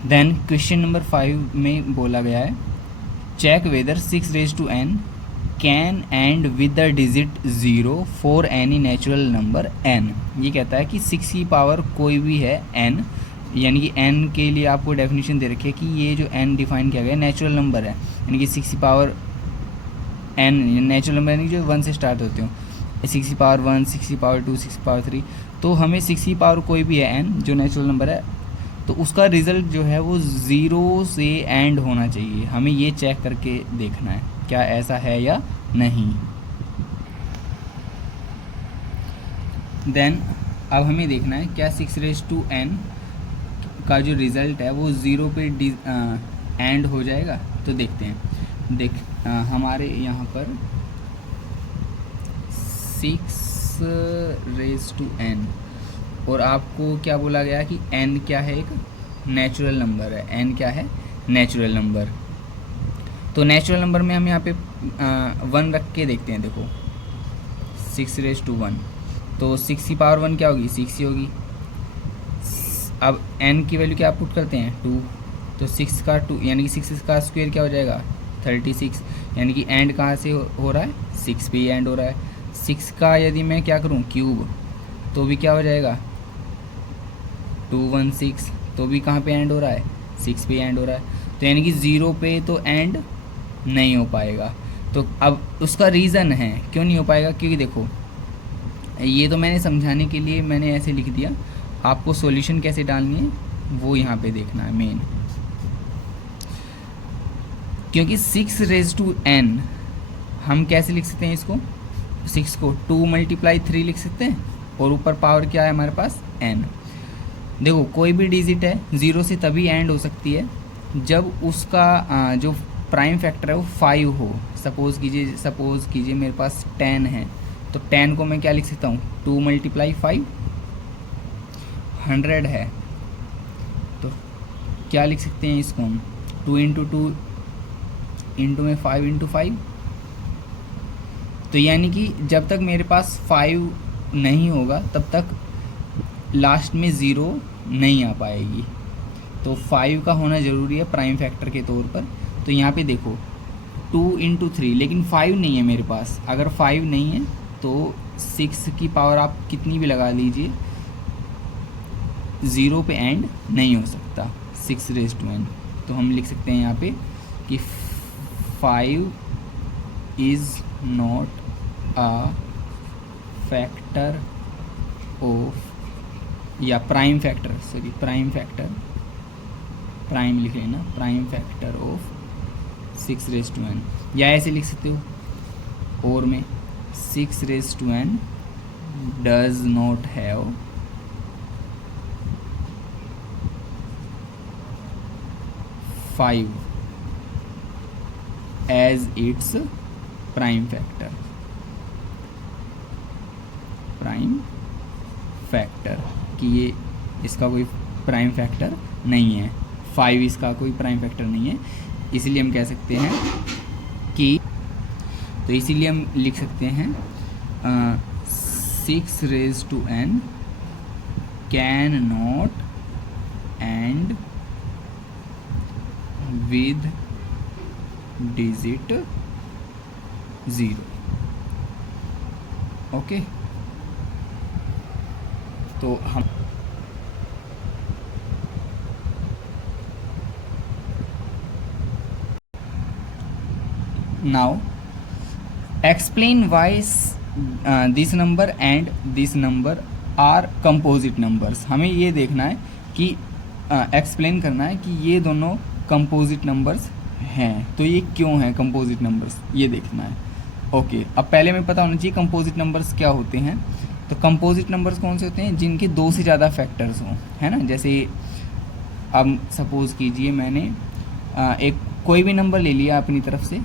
Then question number 5 में बोला गया है check whether 6 raise to n can end with the digit 0 for any natural number n। ये कहता है कि 6 की पावर कोई भी है n, यानी कि n के लिए आपको डेफिनेशन दे रखी है कि ये जो n डिफाइन किया गया है नेचुरल नंबर है, यानी कि 6 की पावर n नेचुरल नंबर यानी जो 1 से स्टार्ट होते हो, 6 की पावर 1, 6 की पावर 2, 6 की पावर 3। तो हमें 6 की पावर कोई भी है n जो नेचुरल नंबर है, तो उसका रिज़ल्ट जो है वो 0 से एंड होना चाहिए। हमें ये चेक करके देखना है क्या ऐसा है या नहीं। देन अब हमें देखना है क्या 6 रेज टू n का जो रिज़ल्ट है वो 0 पे एंड हो जाएगा। तो देखते हैं। हमारे यहाँ पर 6 रेज टू n और आपको क्या बोला गया कि n क्या है, एक नेचुरल नंबर है। n क्या है, नेचुरल नंबर। तो नेचुरल नंबर में हम यहाँ पे 1 रख के देखते हैं। देखो 6 रेज टू 1, तो 6 की पावर 1 क्या होगी, 6 ही होगी। अब n की वैल्यू क्या पुट करते हैं, 2, तो 6 का 2 यानी कि 6 का स्क्वायर क्या हो जाएगा, 36, यानी कि एंड कहाँ से हो रहा है, 6 पे एंड हो रहा है। 6 का यदि मैं क्या करूँ क्यूब, तो भी क्या हो जाएगा 216, तो भी कहाँ पे एंड हो रहा है, 6 पे एंड हो रहा है। तो यानी कि 0 पे तो एंड नहीं हो पाएगा। तो अब उसका रीज़न है क्यों नहीं हो पाएगा, क्योंकि देखो ये तो मैंने समझाने के लिए मैंने ऐसे लिख दिया, आपको सॉल्यूशन कैसे डालनी है वो यहाँ पे देखना है मेन। क्योंकि 6 रेज टू n हम कैसे लिख सकते हैं इसको, 6 को 2 × 3 लिख सकते हैं, और ऊपर पावर क्या है हमारे पास n। देखो कोई भी डिजिट है 0 से तभी एंड हो सकती है जब उसका जो प्राइम फैक्टर है वो 5 हो। सपोज़ कीजिए मेरे पास 10 है, तो 10 को मैं क्या लिख सकता हूँ, 2 × 5 100 है, तो क्या लिख सकते हैं इसको हम, 2 × 2 इंटू में 5 × 5। तो यानी कि जब तक मेरे पास 5 नहीं होगा तब तक लास्ट में 0 नहीं आ पाएगी। तो 5 का होना ज़रूरी है प्राइम फैक्टर के तौर पर। तो यहाँ पे देखो 2 × 3, लेकिन 5 नहीं है मेरे पास। अगर 5 नहीं है तो 6 की पावर आप कितनी भी लगा लीजिए 0 पे एंड नहीं हो सकता 6 रेज टू n। तो हम लिख सकते हैं यहाँ पे कि 5 is not a factor of, या प्राइम फैक्टर प्राइम लिख लेना, prime factor of 6 raise to n। या ऐसे लिख सकते हो और में 6 raise to n does not have five as its prime factor कि ये इसका कोई प्राइम फैक्टर नहीं है, 5 इसका कोई प्राइम फैक्टर नहीं है। इसलिए हम कह सकते हैं कि, तो इसीलिए हम लिख सकते हैं 6 raise to n can not end with digit 0। Okay, तो हम now explain why this number and this number are composite numbers. हमें ये देखना है कि एक्सप्लेन करना है कि ये दोनों कंपोजिट नंबर्स हैं। तो ये क्यों हैं कंपोजिट नंबर्स, ये देखना है। ओके, अब पहले हमें पता होना चाहिए कंपोजिट नंबर्स क्या होते हैं। तो कंपोजिट नंबर्स कौन से होते हैं, जिनके 2 से ज़्यादा फैक्टर्स हों, है ना। जैसे अब सपोज़ कीजिए मैंने एक कोई भी नंबर ले लिया अपनी तरफ से।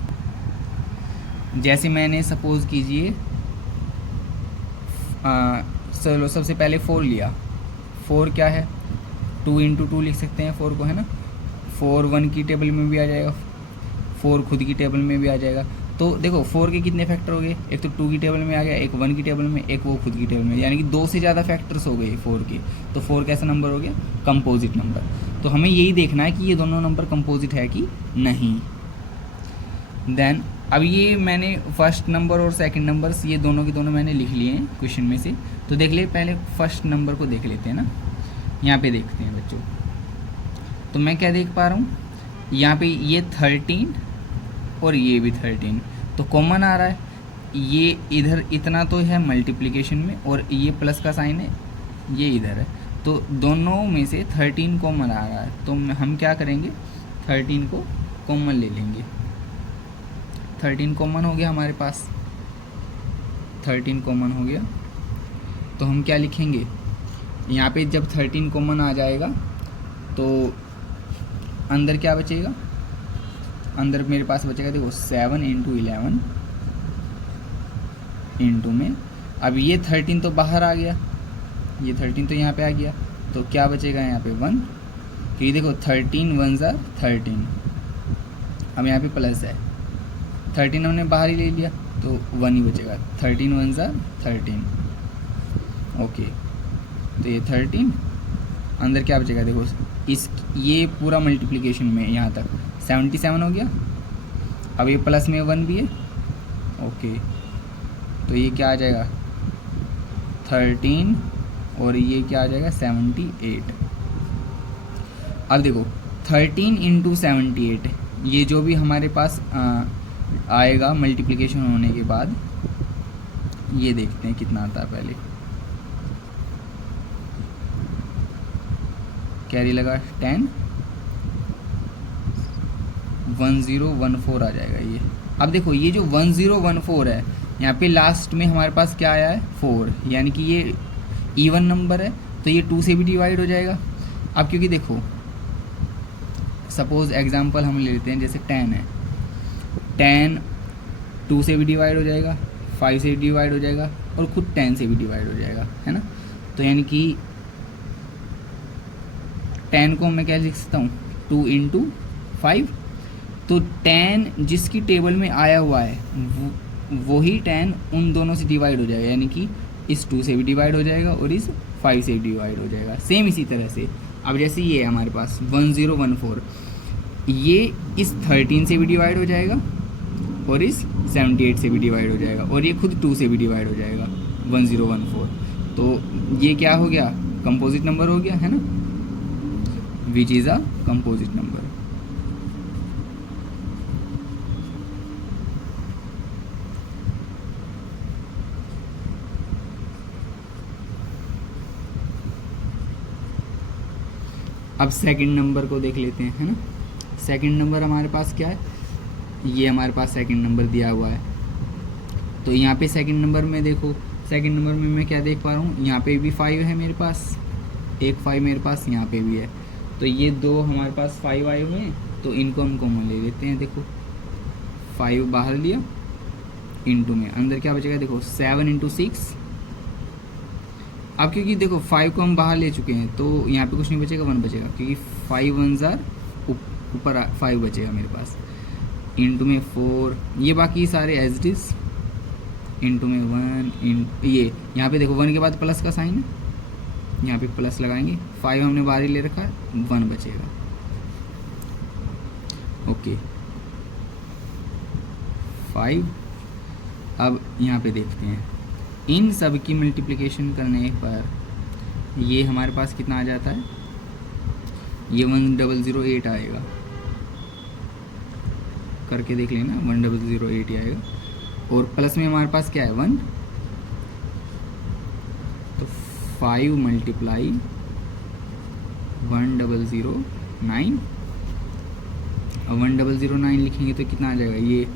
जैसे मैंने सपोज़ कीजिए चलो सबसे पहले 4 लिया। 4 क्या है, 2 × 2 लिख सकते हैं 4 को, है ना। 4 1 की टेबल में भी आ जाएगा, 4 खुद की टेबल में भी आ जाएगा। तो देखो 4 के कितने फैक्टर हो गए, एक तो 2 की टेबल में आ गया, एक 1 की टेबल में, एक वो खुद की टेबल में, यानी कि 2 से ज़्यादा फैक्टर्स हो गए 4 के। तो 4 कैसा नंबर हो गया, कंपोजिट नंबर। तो हमें यही देखना है कि ये दोनों नंबर कंपोजिट है कि नहीं। देन अब ये मैंने फर्स्ट नंबर और सेकंड नंबर्स ये दोनों के दोनों मैंने लिख लिए हैं क्वेश्चन में से। तो देख ले, पहले फर्स्ट नंबर को देख लेते हैं ना, यहाँ पे देखते हैं बच्चों। तो मैं क्या देख पा रहा हूँ, यहाँ पे ये 13 और ये भी 13, तो कॉमन आ रहा है। ये इधर इतना तो है मल्टीप्लिकेशन में, और ये प्लस का साइन है, ये इधर है, तो दोनों में से 13 कॉमन आ रहा है। तो हम क्या करेंगे, 13 को कॉमन ले लेंगे। 13 कॉमन हो गया हमारे पास, 13 कॉमन हो गया। तो हम क्या लिखेंगे, यहाँ पे जब 13 कॉमन आ जाएगा तो अंदर क्या बचेगा, अंदर मेरे पास बचेगा देखो 7 × 11 इंटू में, अब ये 13 तो बाहर आ गया, ये 13 तो यहाँ पे आ गया, तो क्या बचेगा यहाँ पे 1, क्योंकि देखो 13 1 ज़ा 13, अब यहाँ पे प्लस है, 13 हमने बाहर ही ले लिया तो 1 ही बचेगा, 13 1 ज़ा 13। ओके, तो ये 13 अंदर क्या बचेगा देखो, इस ये पूरा मल्टीप्लिकेशन में यहाँ तक 77 हो गया। अब ये प्लस में 1 भी है। ओके, तो ये क्या आ जाएगा 13 और ये क्या आ जाएगा 78। अब देखो 13 × 78, ये जो भी हमारे पास आएगा मल्टीप्लिकेशन होने के बाद, ये देखते हैं कितना आता है। पहले कैरी लगा 10, 1014 आ जाएगा ये। अब देखो ये जो 1014 है, यहाँ पे लास्ट में हमारे पास क्या आया है 4, यानी कि ये इवन नंबर है, तो ये 2 से भी डिवाइड हो जाएगा। अब क्योंकि देखो सपोज एग्जांपल हम ले लेते हैं, जैसे 10 है, 10 2 से भी डिवाइड हो जाएगा, 5 से भी डिवाइड हो जाएगा, और खुद 10 से भी डिवाइड हो जाएगा, है ना। तो यानी कि 10 को मैं क्या लिख सकता हूँ 2 × 5, तो 10 जिसकी टेबल में आया हुआ है वही 10 उन दोनों से डिवाइड हो जाएगा, यानी कि इस 2 से भी डिवाइड हो जाएगा और इस 5 से भी डिवाइड हो जाएगा। सेम इसी तरह से अब जैसे ये है हमारे पास 1014, ये इस 13 से भी डिवाइड हो जाएगा और इस 78 से भी डिवाइड हो जाएगा, और ये खुद 2 से भी डिवाइड हो जाएगा 1014। तो ये क्या हो गया, कंपोजिट नंबर हो गया, है ना, विच इज़ अ कंपोजिट नंबर। अब सेकंड नंबर को देख लेते हैं, है ना। सेकंड नंबर हमारे पास क्या है, ये हमारे पास सेकंड नंबर दिया हुआ है। तो यहाँ पे सेकंड नंबर में देखो, सेकंड नंबर में मैं क्या देख पा रहा हूँ, यहाँ पे भी 5 है मेरे पास, एक 5 मेरे पास यहाँ पे भी है, तो ये दो हमारे पास 5 आए हुए हैं, तो इनको हम कॉमन ले लेते हैं। देखो 5 बाहर लिया, इंटू में अंदर क्या बचेगा देखो 7 × 6। अब क्योंकि देखो 5 को हम बाहर ले चुके हैं, तो यहाँ पे कुछ नहीं बचेगा, 1 बचेगा, क्योंकि 5 1 ज़ार ऊपर 5 बचेगा मेरे पास, इंटू में 4, ये बाकी सारे एज इट इज़, इंटू में 1, ये यहाँ पे देखो 1 के बाद प्लस का साइन है, यहाँ पे प्लस लगाएंगे, 5 हमने बाहर ही ले रखा है, 1 बचेगा। ओके 5। अब यहाँ पे देखते हैं, इन सब की मल्टीप्लिकेशन करने पर ये हमारे पास कितना आ जाता है, ये 1008 आएगा, करके देख लेना 1008 ही आएगा, और प्लस में हमारे पास क्या है 1, तो 5 मल्टीप्लाई 1009, अब 1009 लिखेंगे तो कितना आ जाएगा, ये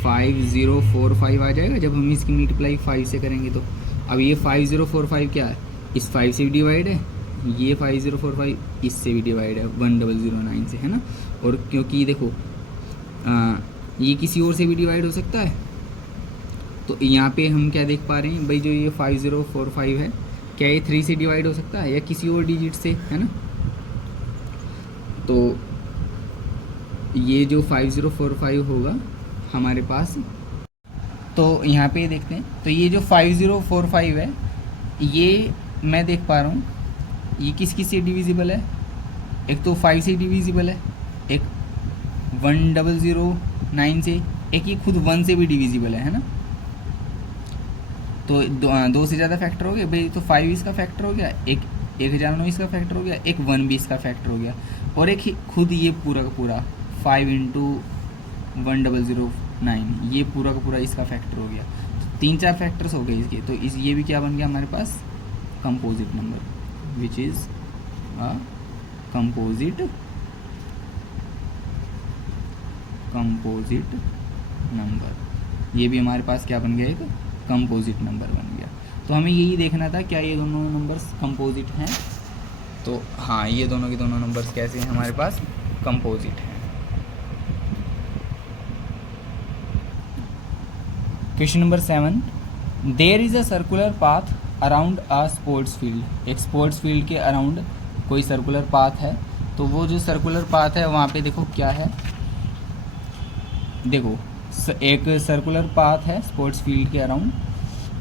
5045 आ जाएगा जब हम इसकी मल्टीप्लाई 5 से करेंगे। तो अब ये 5045 क्या है, इस 5 से भी डिवाइड है, ये 5045 इससे भी डिवाइड है 1009 से, है ना। और क्योंकि देखो ये किसी और से भी डिवाइड हो सकता है, तो यहाँ पे हम क्या देख पा रहे हैं भाई, जो ये 5045 है, क्या ये 3 से डिवाइड हो सकता है या किसी और डिजिट से, है ना। तो ये जो 5045 होगा हमारे पास। तो यहाँ पे देखते हैं, तो ये जो 5045 है, ये मैं देख पा रहा हूँ ये किस किस से डिविजिबल है। एक तो 5 से डिविजिबल है, एक 1009 से, एक ये खुद 1 से भी डिविजिबल है ना। तो दो से ज़्यादा फैक्टर हो गया भाई, तो 5 इसका फैक्टर हो गया, एक 1009 इसका फैक्टर हो गया, एक 1 भी इसका फैक्टर हो गया, और एक खुद ये पूरा का पूरा 5 इंटू 1009, ये पूरा का पूरा इसका फैक्टर हो गया। तो 3-4 फैक्टर्स हो गए इसके। तो इस ये भी क्या बन गया हमारे पास, composite number, which is a composite number. ये भी हमारे पास क्या बन गया, एक कंपोजिट नंबर बन गया। तो हमें यही देखना था क्या ये दोनों नंबर्स कंपोजिट हैं। तो हाँ, ये दोनों के दोनों नंबर्स कैसे हैं, हमारे पास कंपोजिट हैं। Question number 7, there is a circular path around a sports field. एक स्पोर्ट्स फील्ड के अराउंड कोई सर्कुलर पाथ है। तो वो जो सर्कुलर पाथ है वहाँ पे देखो क्या है, देखो एक सर्कुलर पाथ है स्पोर्ट्स फील्ड के around.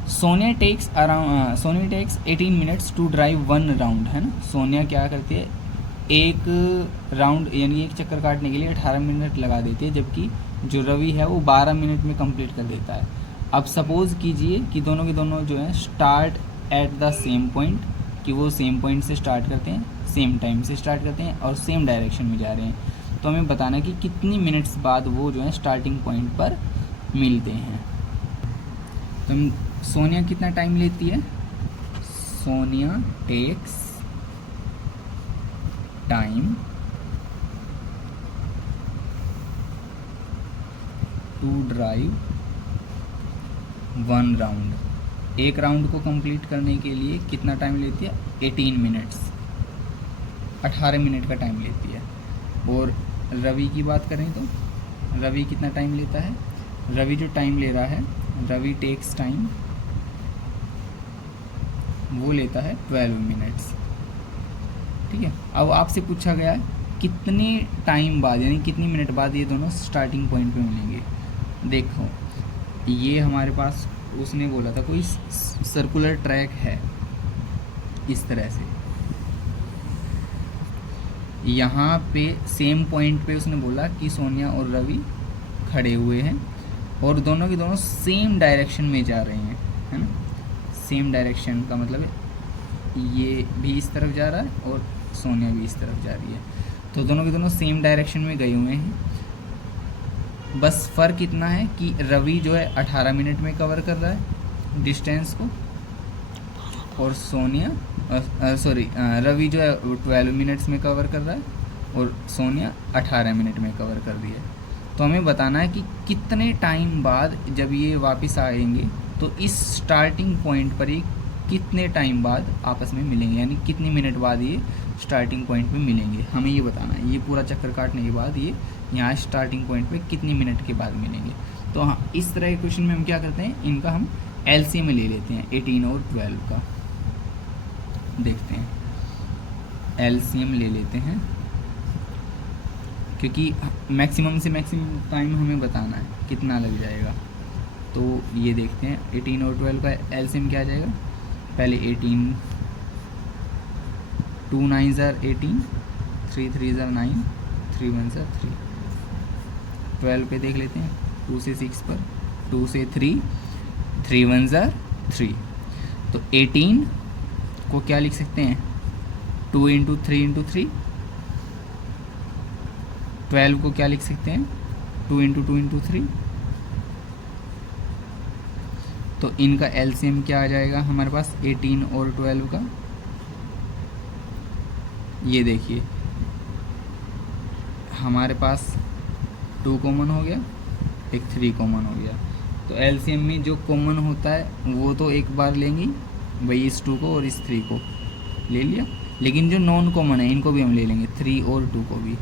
Sonia takes 18 minutes to drive 1 round, है ना। सोनिया क्या करती है, एक राउंड यानी एक चक्कर काटने के लिए 18 मिनट लगा देती है, जबकि जो रवि है वो 12 मिनट में कंप्लीट कर देता है। अब सपोज़ कीजिए कि दोनों के दोनों जो है start at the same point, कि वो सेम पॉइंट से स्टार्ट करते हैं, सेम टाइम से स्टार्ट करते हैं और सेम डायरेक्शन में जा रहे हैं। तो हमें बताना कि कितनी मिनट्स बाद वो जो है स्टार्टिंग पॉइंट पर मिलते हैं। तो सोनिया कितना टाइम लेती है, Sonia takes time to drive 1 round. एक राउंड को कंप्लीट करने के लिए कितना टाइम लेती है, 18 मिनट्स, 18 मिनट का टाइम लेती है। और रवि की बात करें तो रवि कितना टाइम लेता है, रवि जो टाइम ले रहा है, रवि टेक्स टाइम, वो लेता है 12 मिनट्स। ठीक है। अब आपसे पूछा गया है कितने टाइम बाद यानी कितनी मिनट बाद ये दोनों स्टार्टिंग पॉइंट पे मिलेंगे। देखो ये हमारे पास उसने बोला था कोई सर्कुलर ट्रैक है इस तरह से, यहाँ पे सेम पॉइंट पे उसने बोला कि सोनिया और रवि खड़े हुए हैं और दोनों के दोनों सेम डायरेक्शन में जा रहे हैं, है ना। सेम डायरेक्शन का मतलब है ये भी इस तरफ जा रहा है और सोनिया भी इस तरफ जा रही है। तो दोनों के दोनों सेम डायरेक्शन में गए हुए हैं। बस फ़र्क इतना है कि रवि जो है 18 मिनट में कवर कर रहा है डिस्टेंस को, और सोनिया रवि जो है 12 मिनट्स में कवर कर रहा है और सोनिया 18 मिनट में कवर कर रही है। तो हमें बताना है कि कितने टाइम बाद जब ये वापस आएंगे तो इस स्टार्टिंग पॉइंट पर ये कितने टाइम बाद आपस में मिलेंगे, यानी कितनी मिनट बाद ये स्टार्टिंग पॉइंट पे मिलेंगे, हमें ये बताना है। ये पूरा चक्कर काटने के बाद ये यहाँ स्टार्टिंग पॉइंट पे कितनी मिनट के बाद मिलेंगे। तो हाँ, इस तरह के क्वेश्चन में हम क्या करते हैं, इनका हम एलसीएम ले लेते हैं 18 और 12 का। देखते हैं एलसीएम ले लेते हैं, क्योंकि मैक्सिमम से मैक्सिमम टाइम हमें बताना है कितना लग जाएगा। तो ये देखते हैं 18 और 12 का एलसीएम क्या आ जाएगा। पहले 18, 2 9s are 18, 3 3s are 9, 3 1s are 3। 12 पे देख लेते हैं 2 से 6 पर, 2 से 3, 3 1s are 3। तो 18 को क्या लिख सकते हैं, 2 इंटू 3 इंटू 3। 12 को क्या लिख सकते हैं, 2 इंटू 2 इंटू 3। तो इनका एलसीएम क्या आ जाएगा हमारे पास 18 और 12 का। ये देखिए हमारे पास 2 कॉमन हो गया, एक 3 कॉमन हो गया। तो एलसीएम में जो कॉमन होता है वो तो एक बार लेंगे भाई, इस 2 को और इस 3 को ले लिया, लेकिन जो नॉन कॉमन है इनको भी हम ले लेंगे, 3 और 2 को भी,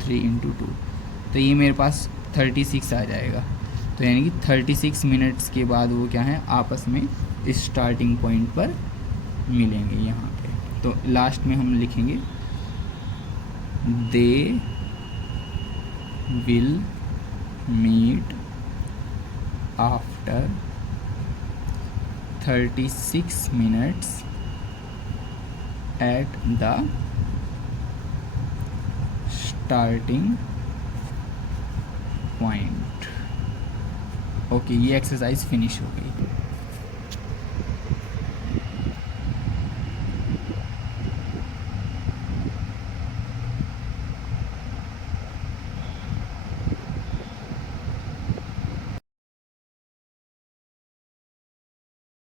3 इंटू 2। तो ये मेरे पास 36 आ जाएगा। तो यानी कि 36 मिनट्स के बाद वो क्या है आपस में इस स्टार्टिंग पॉइंट पर मिलेंगे यहाँ पे। तो लास्ट में हम लिखेंगे they will meet after 36 minutes at the starting point। Okay, ये एक्सरसाइज फिनिश हो गई।